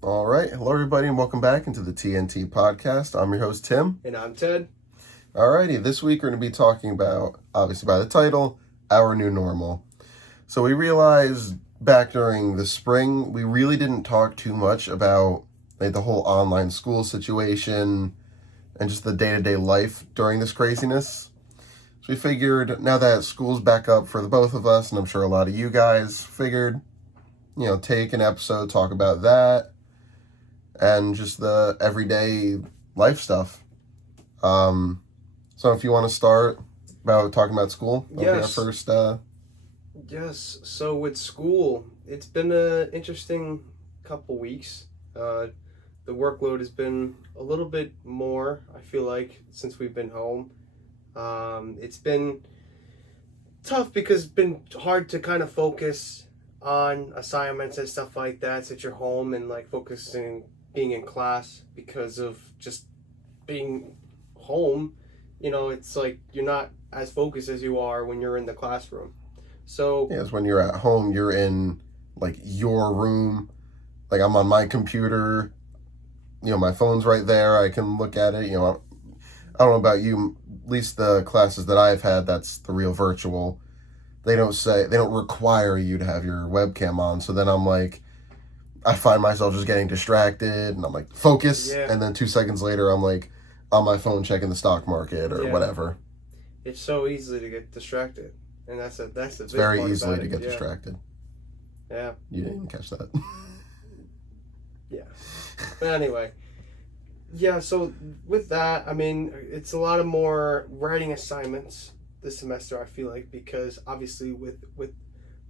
All right. Hello, everybody, and welcome back into the TnT podcast. I'm your host, Tim. And I'm Ted. All righty. This week, we're going to be talking about, obviously by the title, our new normal. So we realized back during the spring, we really didn't talk too much about the whole online school situation and just the day-to-day life during this craziness. So we figured now that school's back up for the both of us, and I'm sure a lot of you guys figured, take an episode, talk about that, and just the everyday life stuff. So if you want to start about talking about school, that'll be our first. Yes. So with school, it's been an interesting couple weeks. The workload has been a little bit more, I feel like, since we've been home. It's been tough because it's been hard to kind of focus on assignments and stuff like that since you're home and like focusing being in class because of just being home. It's like you're not as focused as you are when you're in the classroom. So yes, when you're at home, you're in like your room. Like I'm on my computer, my phone's right there. I can look at it. I don't know about you. At least the classes that I've had, that's the real virtual. They don't require you to have your webcam on. So then I'm like, I find myself just getting distracted, and I'm like, focus. Yeah. And then 2 seconds later, I'm like on my phone checking the stock market or whatever. It's so easy to get distracted, and that's the it's very easily to get distracted. Yeah. You didn't even catch that. Yeah. But anyway, yeah. So with that, I mean, it's a lot of more writing assignments this semester. I feel like because obviously with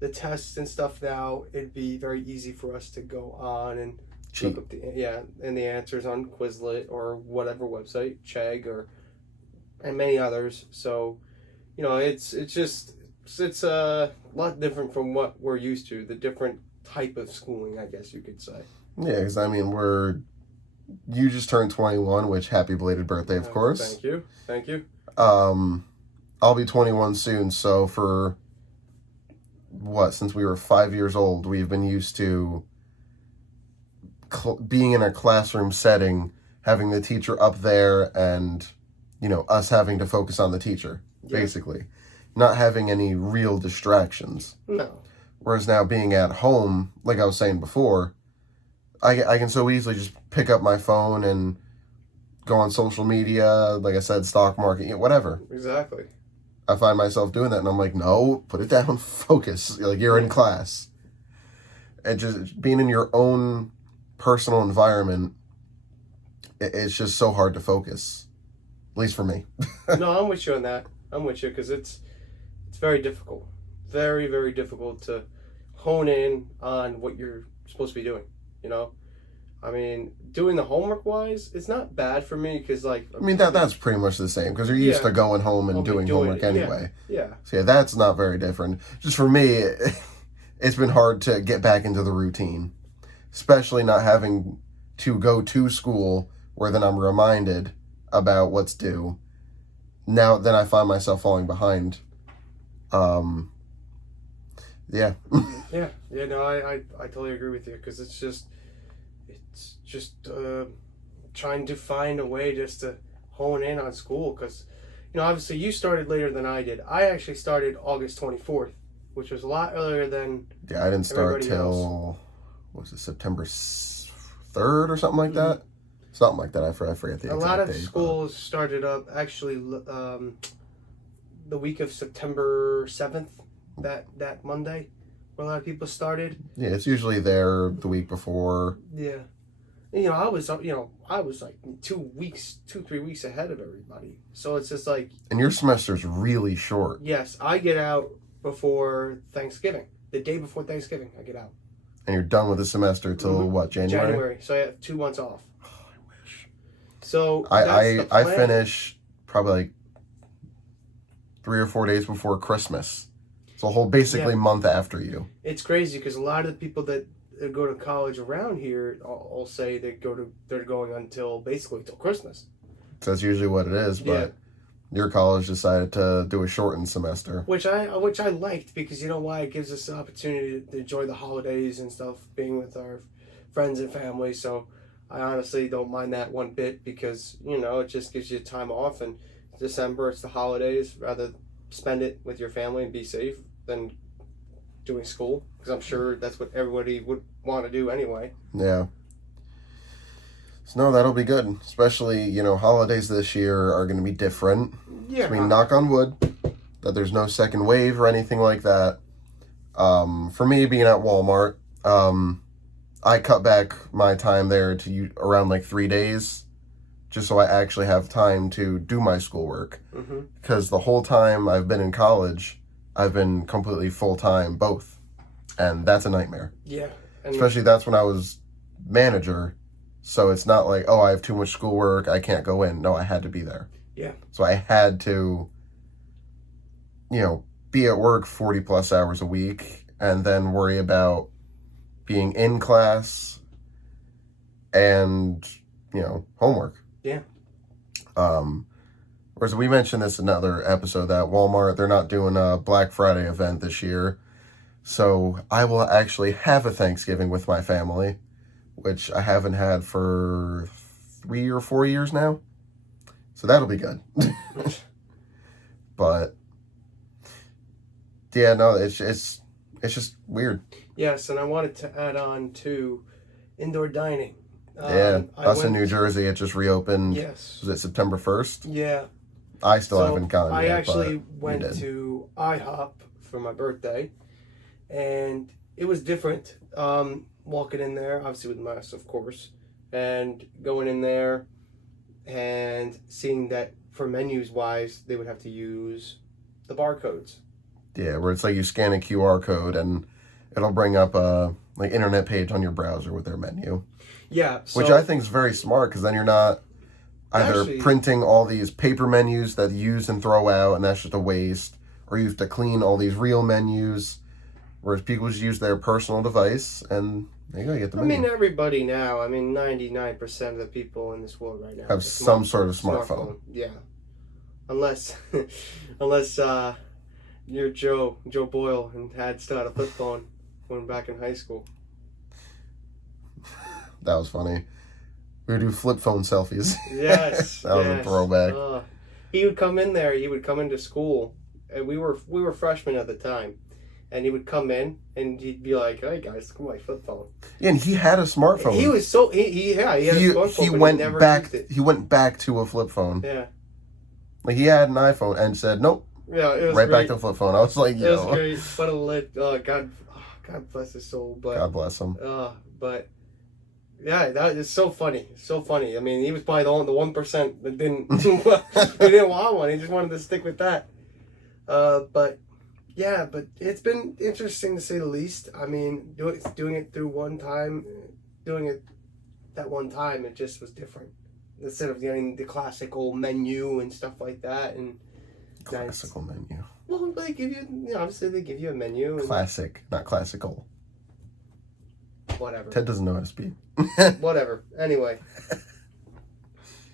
the tests and stuff now, it'd be very easy for us to go on and cheat. Look up the answers on Quizlet or whatever website, Chegg and many others. So, it's a lot different from what we're used to. The different type of schooling, I guess you could say. Yeah, because I mean, you just turned 21, which happy belated birthday, of course. Thank you. I'll be 21 soon, so for since we were 5 years old, we've been used to being in a classroom setting, having the teacher up there, and us having to focus on the teacher, basically, not having any real distractions. No. Whereas now being at home, like I was saying before, I can so easily just pick up my phone and go on social media, like I said, stock market, whatever. Exactly. I find myself doing that, and I'm like, no, put it down, focus. Like, you're in class. And just being in your own personal environment, it's just so hard to focus. At least for me. No, I'm with you on that. I'm with you, because it's very difficult. Very, very difficult to hone in on what you're supposed to be doing, I mean, doing the homework-wise, it's not bad for me, because, like... I mean, that's pretty much the same, because you're used to going home and doing homework anyway. Yeah. So, yeah, that's not very different. Just for me, it's been hard to get back into the routine, especially not having to go to school where then I'm reminded about what's due. Now, then I find myself falling behind. Yeah. No, I totally agree with you, because it's just trying to find a way just to hone in on school, because obviously you started later than I did. I actually started August 24th, which was a lot earlier than I didn't start till September 3rd or something like that. Something like that. I forget the exact date. A lot of schools started up actually the week of September 7th, that Monday, where a lot of people started. Yeah, it's usually there the week before. Yeah. I was like 3 weeks ahead of everybody. So it's just like... And your semester's really short. Yes, I get out before Thanksgiving. The day before Thanksgiving, I get out. And you're done with the semester till what, January? January, so I have 2 months off. Oh, I wish. So I finish probably like 3 or 4 days before Christmas. So a whole basically month after you. It's crazy because a lot of the people that go to college around here all say they're going until Christmas. So that's usually what it is, but your college decided to do a shortened semester. Which I liked, because you know why? It gives us the opportunity to enjoy the holidays and stuff, being with our friends and family. So I honestly don't mind that one bit because, it just gives you time off. And December, it's the holidays. Rather spend it with your family and be safe than doing school, because I'm sure that's what everybody would want to do anyway. Yeah. So no, that'll be good. Especially, holidays this year are going to be different. Yeah. So we knock on wood that there's no second wave or anything like that. For me, being at Walmart, I cut back my time there to around like 3 days, just so I actually have time to do my schoolwork. Because the whole time I've been in college, I've been completely full-time both. And that's a nightmare. Yeah. Especially that's when I was manager. So it's not like, I have too much schoolwork, I can't go in. No, I had to be there. Yeah. So I had to, be at work 40 plus hours a week and then worry about being in class and, homework. Yeah. Whereas we mentioned this in another episode that Walmart, they're not doing a Black Friday event this year. So I will actually have a Thanksgiving with my family, which I haven't had for 3 or 4 years now. So that'll be good. But yeah, no, it's just weird. Yes, and I wanted to add on to indoor dining. Us in New Jersey, it just reopened. Yes. Was it September 1st? Yeah. I still haven't gone I yet. actually went to IHOP for my birthday, and it was different. Walking in there, obviously with masks, of course, and going in there and seeing that for menus wise, they would have to use the barcodes. Yeah, where it's like you scan a QR code and it'll bring up a internet page on your browser with their menu. Yeah, which I think is very smart, because then you're not either printing all these paper menus that you use and throw out, and that's just a waste, or you have to clean all these real menus, whereas people just use their personal device and there you go, you get the menu. I mean, everybody now, 99% of the people in this world right now have some sort of smartphone. Yeah. Unless you're Joe Boyle and had still had a flip phone when back in high school. That was funny. We would do flip phone selfies. Yes. That was a throwback. He would come in there, he would come into school, and we were freshmen at the time. And he would come in and he'd be like, "Hey guys, look at my flip phone." Yeah, and he had a smartphone. He was so he had a smartphone. He went back to a flip phone. Yeah. Like he had an iPhone and said, "Nope." Yeah, it was right great. back to a flip phone. I was like, "Yo." It was great. What a lit. God bless his soul. But God bless him. But yeah, that is so funny. So funny. I mean, he was probably the 1% that didn't he didn't want one. He just wanted to stick with that. But it's been interesting to say the least. I mean, doing it that one time, it just was different. Instead of getting the classical menu and stuff like that, and classical menu. Well, they give you, obviously they give you a menu. Classic, not classical. Whatever. Ted doesn't know how to speak. Whatever. Anyway.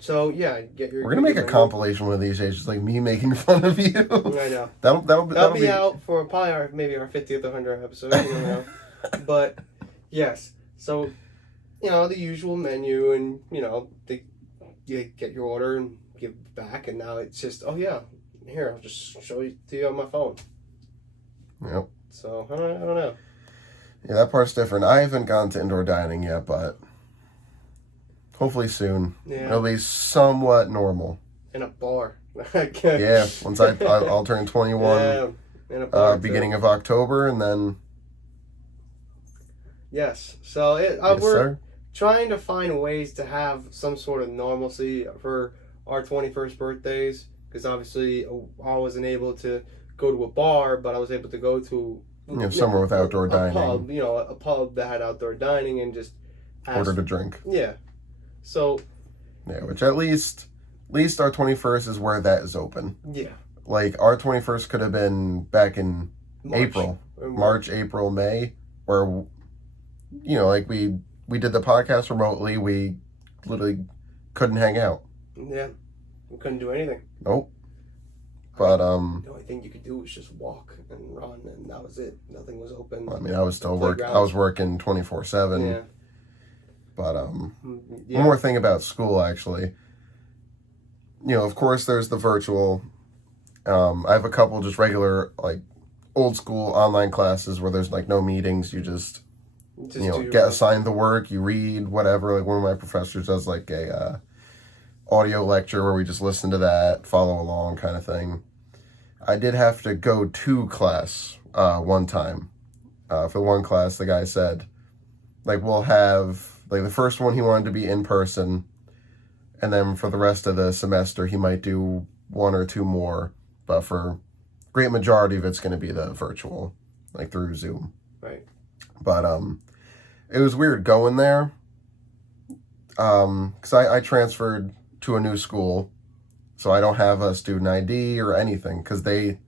So yeah, we're gonna make a compilation one of these days, just like me making fun of you. I know. That'll be out for probably maybe our 50th or 100th episode. I don't know. But yes, so the usual menu, and you get your order and give it back, and now it's just here, I'll just show it to you on my phone. Yep. So I don't know. Yeah, that part's different. I haven't gone to indoor dining yet, but hopefully soon. Yeah. It'll be somewhat normal. In a bar. Yeah, once I'll turn 21. Yeah, in a bar beginning of October, and then. Yes. So yes, we're trying to find ways to have some sort of normalcy for our 21st birthdays, because obviously I wasn't able to go to a bar, but I was able to go to somewhere with outdoor dining. Pub, a pub that had outdoor dining, and just ordered a drink. Yeah. So. Yeah, which at least our 21st is where that is open. Yeah. Like our 21st could have been back in March, April, May, where like we did the podcast remotely. We literally couldn't hang out. Yeah. We couldn't do anything. Nope. But the only thing you could do was just walk and run, and that was it. Nothing was open. I mean, I was still working. I was working 24/7. Yeah. But Yeah. one more thing about school, actually. Of course, there's the virtual. I have a couple just regular, like, old school online classes where there's, like, no meetings. You just Just do your get work. assigned the work, you read, whatever. Like, one of my professors does, like, a audio lecture where we just listen to that, follow along kind of thing. I did have to go to class one time. For one class, the guy said, like, we'll have, like, the first one he wanted to be in person, and then for the rest of the semester, he might do one or two more, but for great majority of it's going to be the virtual, like, through Zoom. Right. But it was weird going there, because I transferred to a new school, so I don't have a student ID or anything, because they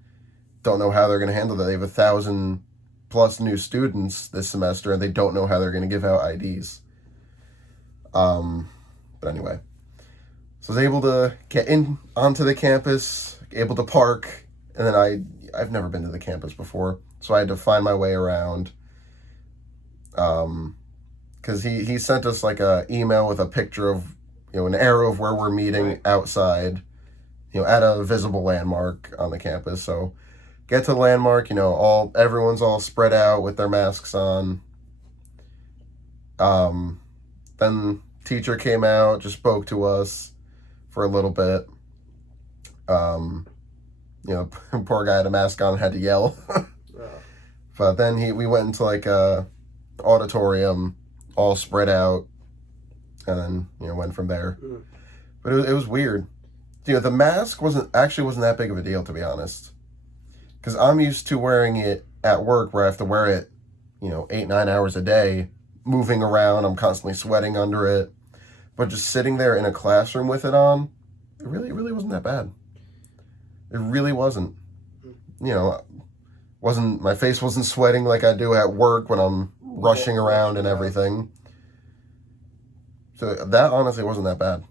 don't know how they're going to handle that. They have 1,000+ new students this semester, and they don't know how they're going to give out IDs. But anyway, so I was able to get in onto the campus, able to park, and then I've never been to the campus before, so I had to find my way around. Because he sent us like a email with a picture of an arrow of where we're meeting outside, at a visible landmark on the campus. So get to the landmark, everyone's all spread out with their masks on. Then teacher came out, just spoke to us for a little bit. Poor guy had a mask on and had to yell. But then we went into like a auditorium, all spread out, and then went from there. But it was weird. The mask wasn't that big of a deal, to be honest, because I'm used to wearing it at work where I have to wear it 8-9 hours a day, moving around. I'm constantly sweating under it. But just sitting there in a classroom with it on, it really wasn't that bad. It really wasn't. My face wasn't sweating like I do at work when I'm rushing around and everything. So that honestly wasn't that bad.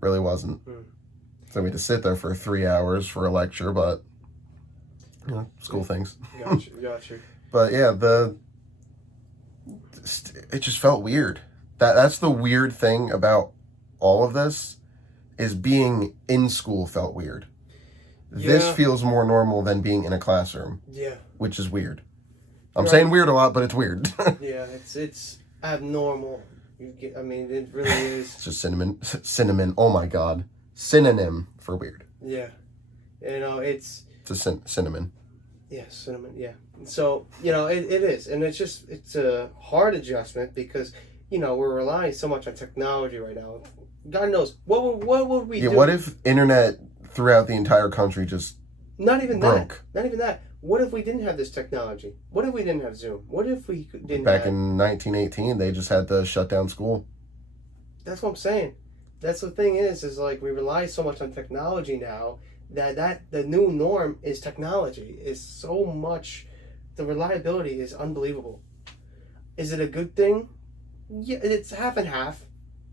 Really wasn't. So we had to sit there for 3 hours for a lecture, but school things. Gotcha. But yeah, it just felt weird. That's the weird thing about all of this, is being in school felt weird. This feels more normal than being in a classroom. Yeah. Which is weird. I'm saying weird a lot, but it's weird. Yeah, it's abnormal. It really is. It's just cinnamon. Oh my god, synonym for weird. Yeah, it's a cinnamon. Yeah, cinnamon. Yeah. So it is, and it's a hard adjustment because we're relying so much on technology right now. God knows what would we do? What if internet throughout the entire country just not even broke? Not even that. What if we didn't have this technology? What if we didn't have Zoom? What if we didn't? Back in 1918, they just had to shut down school. That's what I'm saying. That's the thing is like we rely so much on technology now that the new norm is technology. Is so much. The reliability is unbelievable. Is it a good thing? Yeah, it's half and half,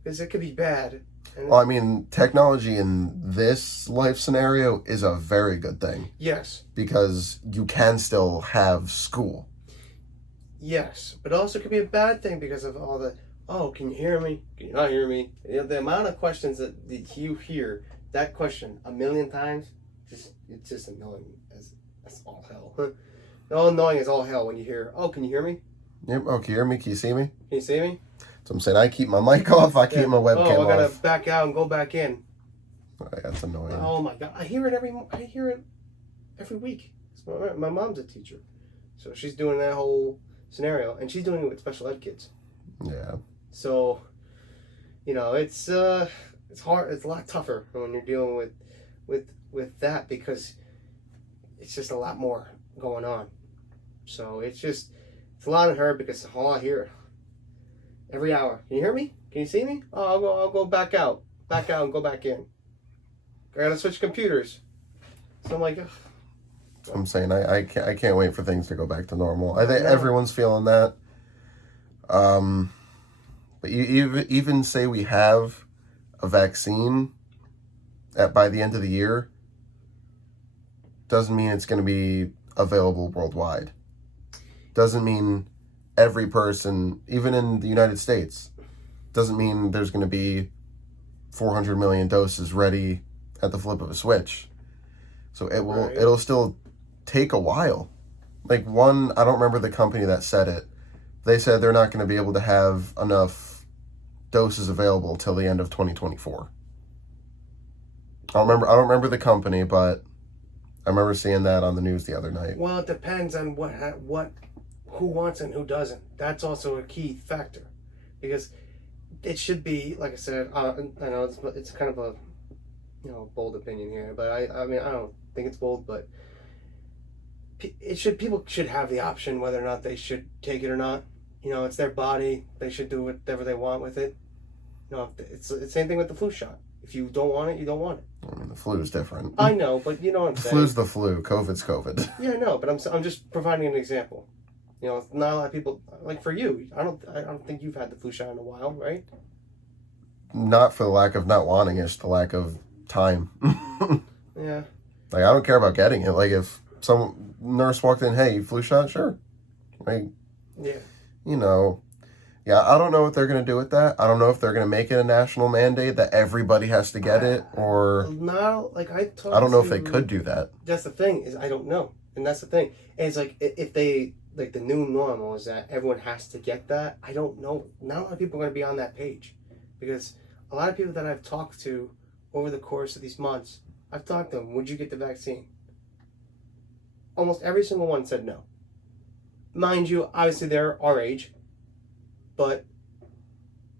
because it could be bad. Well, technology in this life scenario is a very good thing. Yes. Because you can still have school. Yes, but also could be a bad thing because of all the, can you hear me? Can you not hear me? The amount of questions that you hear, that question a million times, it's just annoying as all hell. All annoying as all hell when you hear, can you hear me? Yep. Oh, can you hear me? Can you see me? Can you see me? So I'm saying I keep my mic off, I keep my webcam off. I gotta back out and go back in. That's annoying. Oh my god, I hear it every week. My mom's a teacher, so she's doing that whole scenario, and she's doing it with special ed kids. Yeah. So, it's hard. It's a lot tougher when you're dealing with that because it's just a lot more going on. So it's a lot on her because all I hear every hour. Can you hear me? Can you see me? I'll go back out and go back in. I gotta switch computers. So I'm like, ugh. I'm saying I can't wait for things to go back to normal. I think everyone's feeling that. But you even say we have a vaccine by the end of the year, doesn't mean it's going to be available worldwide. Doesn't mean every person, even in the United States, doesn't mean there's going to be 400 million doses ready at the flip of a switch. So it'll still take a while. Like I don't remember the company that said it. They said they're not going to be able to have enough doses available till the end of 2024. I don't remember the company, but I remember seeing that on the news the other night. Well, it depends on who wants it and who doesn't. That's also a key factor, because it should be, like I said, I know it's kind of a bold opinion here, but I mean, I don't think it's bold, but people should have the option whether or not they should take it or not. It's their body. They should do whatever they want with it. It's the same thing with the flu shot. If you don't want it, you don't want it. I mean, the flu is different. I know, but you know what I'm saying. Flu's the flu. COVID's COVID. Yeah, I know, but I'm just providing an example. Not a lot of people, like for you, I don't think you've had the flu shot in a while, right? Not for the lack of not wanting it, it's the lack of time. Yeah. Like, I don't care about getting it. Like, if some nurse walked in, hey, flu shot? Sure. Like, yeah. Yeah, I don't know what they're going to do with that. I don't know if they're going to make it a national mandate that everybody has to get it, or... No, like I don't know if they could do that. That's the thing, is I don't know. And that's the thing. And it's like, if they, like the new normal is that everyone has to get that, I don't know. Not a lot of people are going to be on that page. Because a lot of people that I've talked to over the course of these months, I've talked to them, would you get the vaccine? Almost every single one said no. Mind you, obviously they're our age. But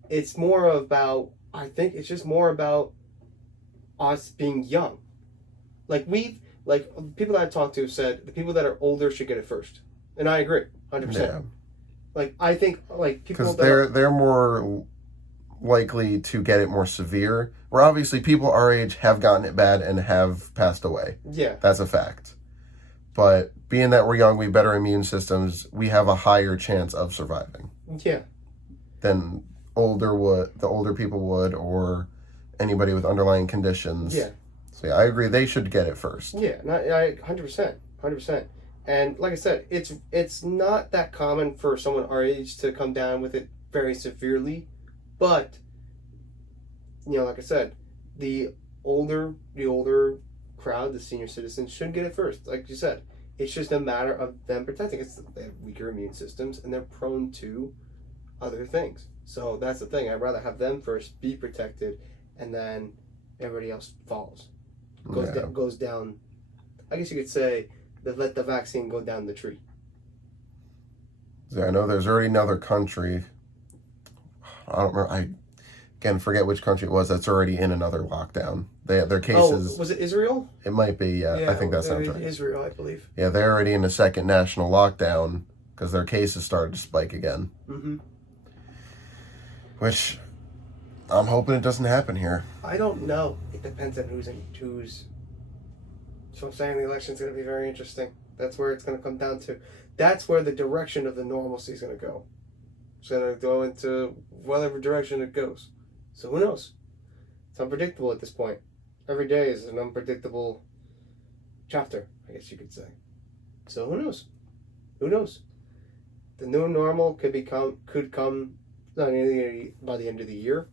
it's more about, I think it's just more about us being young. Like people that I've talked to have said the people that are older should get it first. And I agree, 100%. Yeah. Like, I think, like, people because they're more likely to get it more severe. Where obviously people our age have gotten it bad and have passed away. Yeah. That's a fact. But being that we're young, we have better immune systems, we have a higher chance of surviving. Yeah. Than the older people would, or anybody with underlying conditions. Yeah. So yeah, I agree. They should get it first. Yeah, I 100%. And like I said, it's not that common for someone our age to come down with it very severely, but like I said, the older crowd, the senior citizens, should get it first. Like you said, it's just a matter of them protecting. They have weaker immune systems and they're prone to other things. So that's the thing. I'd rather have them first be protected, and then everybody else follows. Goes down. I guess you could say let the vaccine go down the tree. Yeah, I know there's already another country. I don't remember. I again forget which country it was that's already in another lockdown. Their cases. Oh, was it Israel? It might be. Yeah, I think that sounds right. Israel, I believe. Yeah, they're already in a second national lockdown because their cases started to spike again. Mm-hmm. Which I'm hoping it doesn't happen here. I don't know. It depends on who's. So I'm saying the election's going to be very interesting. That's where it's going to come down to. That's where the direction of the normalcy is going to go. It's going to go into whatever direction it goes. So who knows? It's unpredictable at this point. Every day is an unpredictable chapter, I guess you could say. So who knows? Who knows? The new normal could come not only by the end of the year.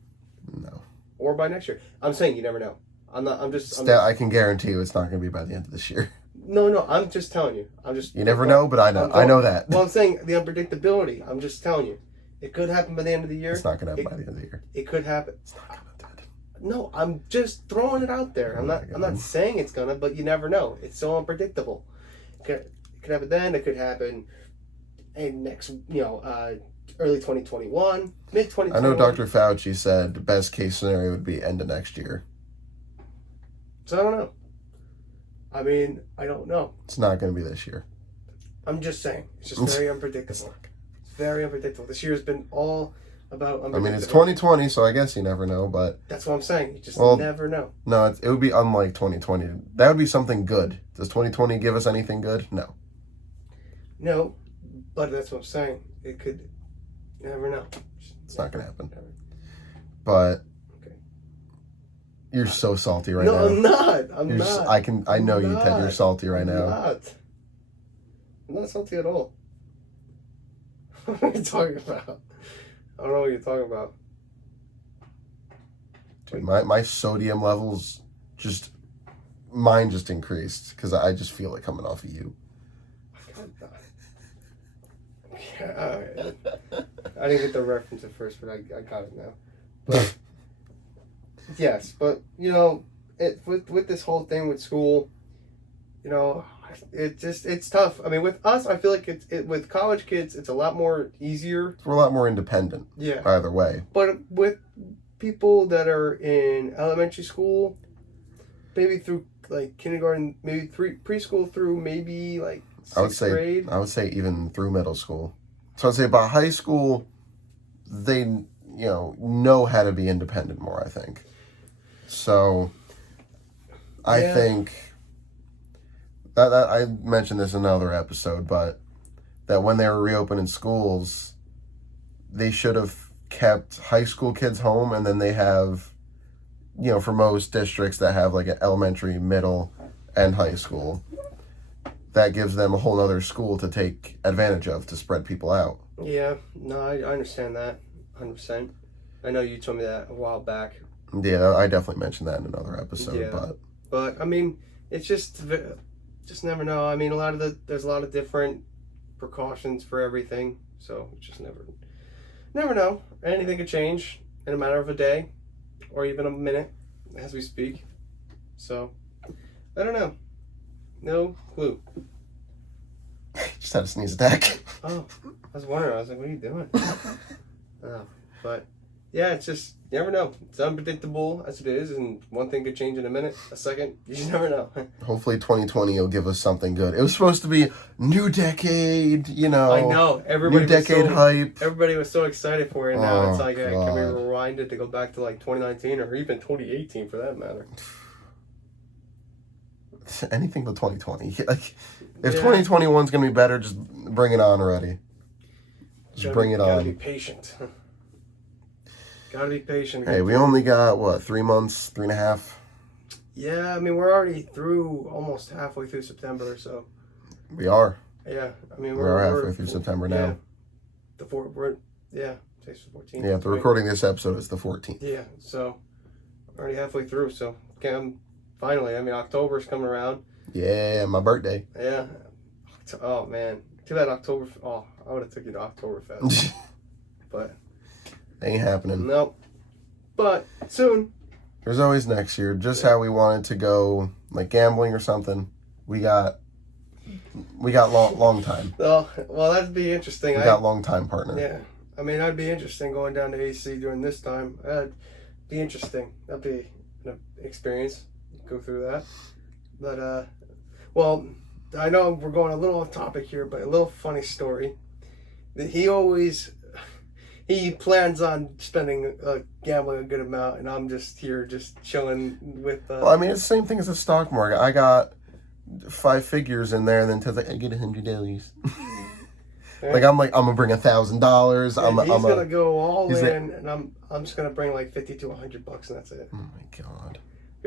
No. Or by next year. I'm saying you never know. I can guarantee you it's not going to be by the end of this year. No, I'm just telling you. You never know, but I know. I know that. Well, I'm saying the unpredictability. I'm just telling you. It could happen by the end of the year. It's not going to happen by the end of the year. It could happen. It's not going to do it. No, I'm just throwing it out there. I'm not saying it's going to, but you never know. It's so unpredictable. It could happen then. It could happen in next, early 2021, mid 2021. I know Dr. Fauci said the best case scenario would be end of next year. So I don't know. I mean, I don't know. It's not going to be this year. I'm just saying. It's just very unpredictable. It's very unpredictable. This year has been all about unpredictable. I mean, it's 2020, so I guess you never know, but... That's what I'm saying. You just never know. No, it would be unlike 2020. That would be something good. Does 2020 give us anything good? No. No, but that's what I'm saying. It could... You never know. It's not going to happen. But... You're so salty right now. No, I'm not. I'm not. I know you, Ted. You're salty right now. I'm not salty at all. What are you talking about? I don't know what you're talking about. Dude, my sodium levels mine just increased because I just feel it coming off of you. Yeah, I didn't get the reference at first, but I got it now. But yes, but with this whole thing with school, it's tough. I mean, with us, I feel like with college kids, it's a lot more easier. We're a lot more independent. Yeah. Either way. But with people that are in elementary school, maybe through like kindergarten, maybe preschool through maybe like sixth grade. I would say even through middle school. So I'd say by high school, they know how to be independent more, I think. So I think that I mentioned this in another episode, but that when they were reopening schools, they should have kept high school kids home, and then they have, for most districts that have like an elementary, middle, and high school, that gives them a whole other school to take advantage of to spread people out. Yeah, no, I understand that 100%. I know you told me that a while back. Yeah, I definitely mentioned that in another episode. Yeah, but I mean, it's just never know. I mean, there's a lot of different precautions for everything, so just never know. Anything could change in a matter of a day, or even a minute, as we speak. So, I don't know. No clue. Just had a sneeze attack. Oh, I was wondering. I was like, what are you doing? But yeah, it's just, you never know. It's unpredictable as it is, and one thing could change in a minute, a second. You just never know. Hopefully 2020 will give us something good. It was supposed to be new decade, I know. Everybody new decade hype. Everybody was so excited for it. Now it's like, God. can we rewind it to go back to like 2019 or even 2018 for that matter? Anything but 2020. Like, if 2021's gonna be better, just bring it on already. Bring it on. Gotta be patient. Gotta be patient. Hey, we only got 3 months, 3.5. Yeah, I mean, we're already through almost halfway through September, so. We are. Yeah, I mean, we're halfway through September now. Today's the 14th. Yeah, the recording this episode is the 14th. Yeah, so already halfway through. So finally, I mean, October's coming around. Yeah, my birthday. Yeah. Oh man, too bad October. Oh, I would have took you to Oktoberfest, but ain't happening. Nope. But soon. There's always next year. Just how we wanted to go, like gambling or something. We got long time. Well, that'd be interesting. We got Longtime partner. Yeah, I mean, that'd be interesting going down to AC during this time. That'd be interesting. That'd be an experience. Go through that. But well, I know we're going a little off topic here, but a little funny story. That he plans on gambling a good amount, and I'm just here just chilling with. Well, I mean, it's the same thing as the stock market. I got 5 figures in there, and then Ted's like, I get $100. Like I'm gonna bring $1,000. He's gonna go all in, and I'm just gonna bring like $50 to $100, and that's it. Oh my god.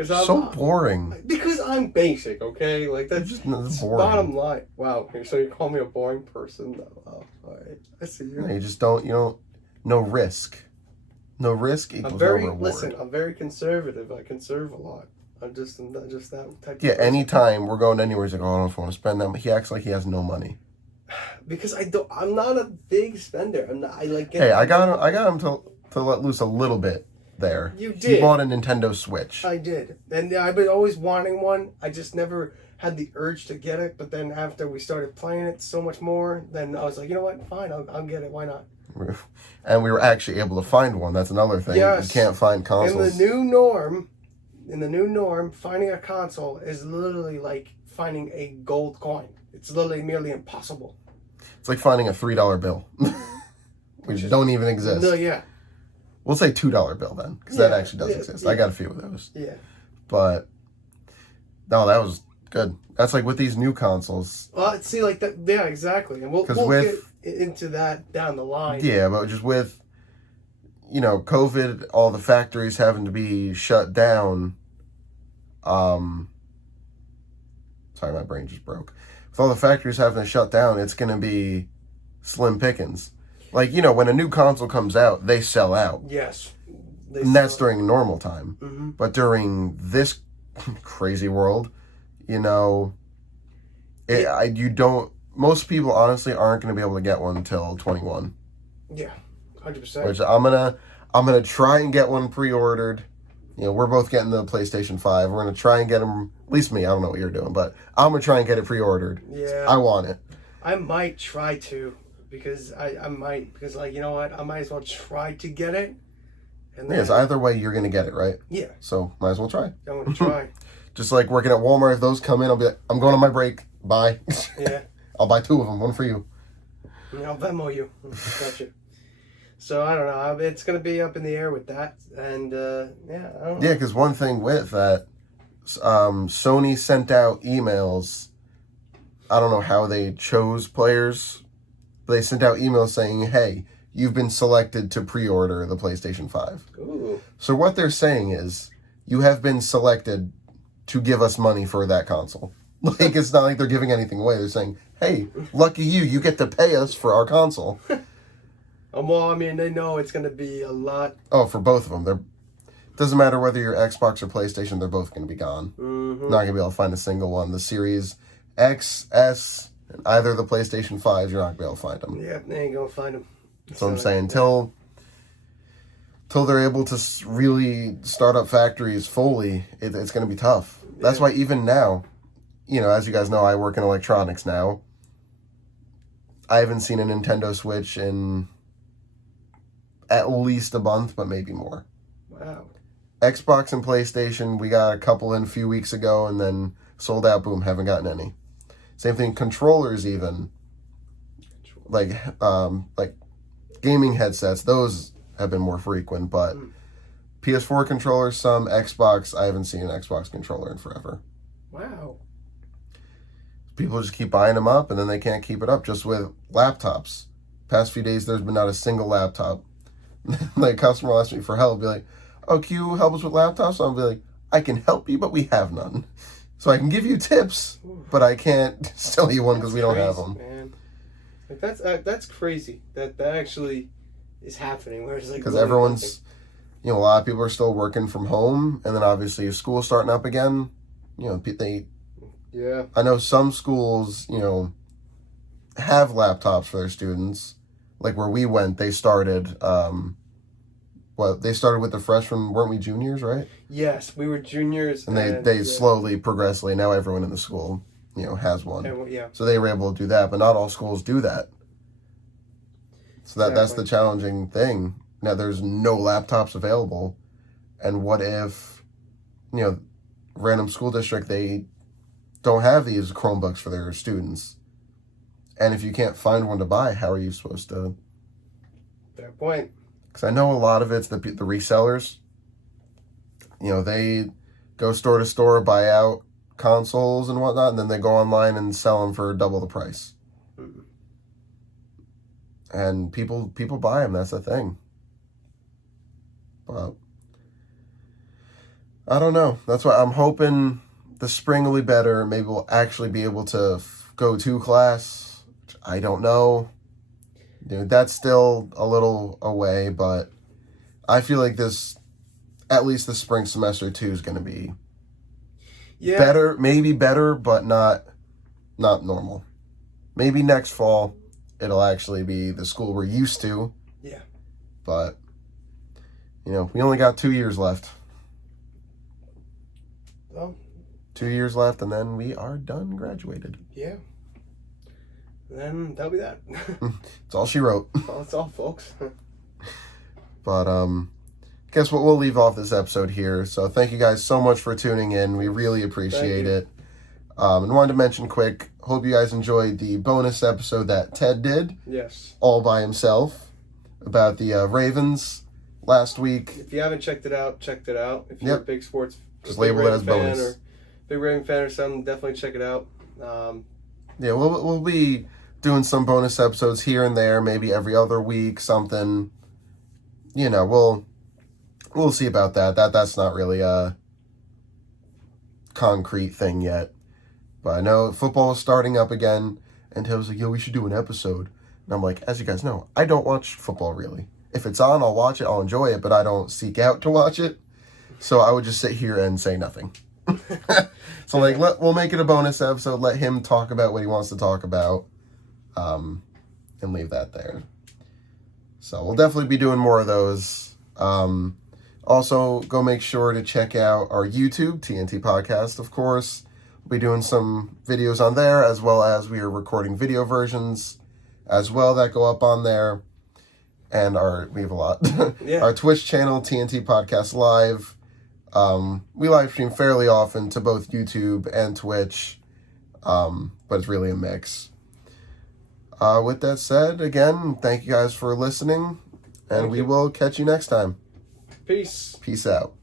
So boring. Because I'm basic, okay? Like that's just boring. Bottom line. Wow. So you call me a boring person? Oh, all right. I see you. No, you just don't. No risk. No risk equals no reward. Listen, I'm very conservative. I conserve a lot. I'm just that type. Yeah. Of anytime we're going anywhere, he's like, oh, I don't want to spend that. He acts like he has no money. Because I'm not a big spender. I'm not. I got him to let loose a little bit. There. You did. He bought a Nintendo Switch. I did. And I've been always wanting one. I just never had the urge to get it. But then after we started playing it so much more, then I was like, you know what? Fine, I'll get it. Why not? And we were actually able to find one. That's another thing. Yes. You can't find consoles. In the new norm, finding a console is literally like finding a gold coin. It's literally merely impossible. It's like finding a $3 bill. which don't even exist. No, yeah. We'll say $2 bill then, because that actually does exist. Yeah. I got a few of those. Yeah. But no, that was good. That's like with these new consoles. Well, see, like that. Yeah, exactly. And we'll get into that down the line. Yeah, but just with COVID, all the factories having to be shut down. Sorry, my brain just broke. With all the factories having to shut down, it's going to be slim pickings. Like, when a new console comes out, they sell out. Yes. And that's during normal time. Mm-hmm. But during this crazy world, you know, most people honestly aren't going to be able to get one until 21. Yeah, 100%. Which I'm gonna try and get one pre-ordered. You know, we're both getting the PlayStation 5. We're gonna try and get them. At least me. I don't know what you're doing, but I'm gonna try and get it pre-ordered. Yeah, I want it. I might try to because like, you know what, I might as well try to get it. And then, Yes, either way, you're gonna get it, right? Yeah. So might as well try. I want to try. Just like working at Walmart, if those come in, I'll be like, I'm going on my break. Bye. Yeah. I'll buy 2 of them, one for you. I'll Venmo you. Gotcha. So I don't know. It's gonna be up in the air with that, and yeah, I don't know. Yeah, because one thing with that, Sony sent out emails. I don't know how they chose players. They sent out emails saying, "Hey, you've been selected to pre-order the PlayStation 5." Ooh. So what they're saying is, you have been selected to give us money for that console. Like, it's not like they're giving anything away. They're saying, "Hey, lucky you get to pay us for our console." Well, I mean, they know it's gonna be a lot. Oh, for both of them, doesn't matter whether you're Xbox or PlayStation. They're both going to be gone. Mm-hmm. Not going to be able to find a single one. The Series X, S, and either the PlayStation 5s, you're not going to be able to find them. Yeah, they ain't gonna find them. That's what I'm saying. Till they're able to really start up factories fully, it's going to be tough. That's why even now, you know, as you guys know, I work in electronics now. I haven't seen a Nintendo Switch in at least a month, but maybe more. Wow. Xbox and PlayStation, we got a couple in a few weeks ago and then sold out, boom, haven't gotten any. Same thing, controllers even. Like gaming headsets, those have been more frequent, but PS4 controllers, some Xbox, I haven't seen an Xbox controller in forever. Wow. People just keep buying them up and then they can't keep it up. Just with laptops. Past few days, there's been not a single laptop. Like, a customer will ask me for help, I'll be like, "Oh, can you help us with laptops?" I'll be like, "I can help you, but we have none. So I can give you tips, but I can't sell you one because we don't have them." Man. Like, that's crazy that actually is happening. Where it's like, because everyone's, you know, a lot of people are still working from home, and then obviously school's starting up again. You know, yeah. I know some schools, you know, have laptops for their students. Like where we went, they started. They started with the freshmen. Weren't we juniors, right? Yes, we were juniors, and they slowly, progressively. Now everyone in the school, you know, has one. Yeah. So they were able to do that, but not all schools do that. So that's the challenging thing. Now there's no laptops available, and what if, you know, random school district, they don't have these Chromebooks for their students. And if you can't find one to buy, how are you supposed to? Fair point. Because I know a lot of it's the resellers. You know, they go store to store, buy out consoles and whatnot, and then they go online and sell them for double the price. Mm-hmm. And people buy them. That's the thing. But I don't know. That's why I'm hoping the spring will be better. Maybe we'll actually be able to go to class. I don't know. Dude, that's still a little away, but I feel like at least the spring semester 2 is going to be better, maybe better, but not normal. Maybe next fall it'll actually be the school we're used to. Yeah. But, you know, we only got 2 years left. Well, 2 years left, and then we are done, graduated. Yeah. Then that'll be that. That's all she wrote. Well, that's all, folks. But guess what? We'll leave off this episode here. So thank you guys so much for tuning in. We really appreciate it. And wanted to mention quick, hope you guys enjoyed the bonus episode that Ted did. Yes. All by himself about the Ravens last week. If you haven't checked it out, check it out. If you're a big sports, just label it as bonus. Or big Raven fan or something, definitely check it out. Yeah, we'll be doing some bonus episodes here and there, maybe every other week, something. You know, we'll see about that. That's not really a concrete thing yet. But I know football is starting up again, and Ted was like, "Yo, we should do an episode." And I'm like, as you guys know, I don't watch football really. if it's on, I'll watch it, I'll enjoy it, but I don't seek out to watch it. So I would just sit here and say nothing. So like, we'll make it a bonus episode. Let him talk about what he wants to talk about, and leave that there. So we'll definitely be doing more of those. Also, go make sure to check out our YouTube, TnT Podcast, of course. We'll be doing some videos on there, as well as we are recording video versions as well that go up on there. And we have a lot. Yeah. Our Twitch channel, TnT Podcast Live. We live stream fairly often to both YouTube and Twitch, but it's really a mix. With that said, again, thank you guys for listening, and we will catch you next time. Peace. Peace out.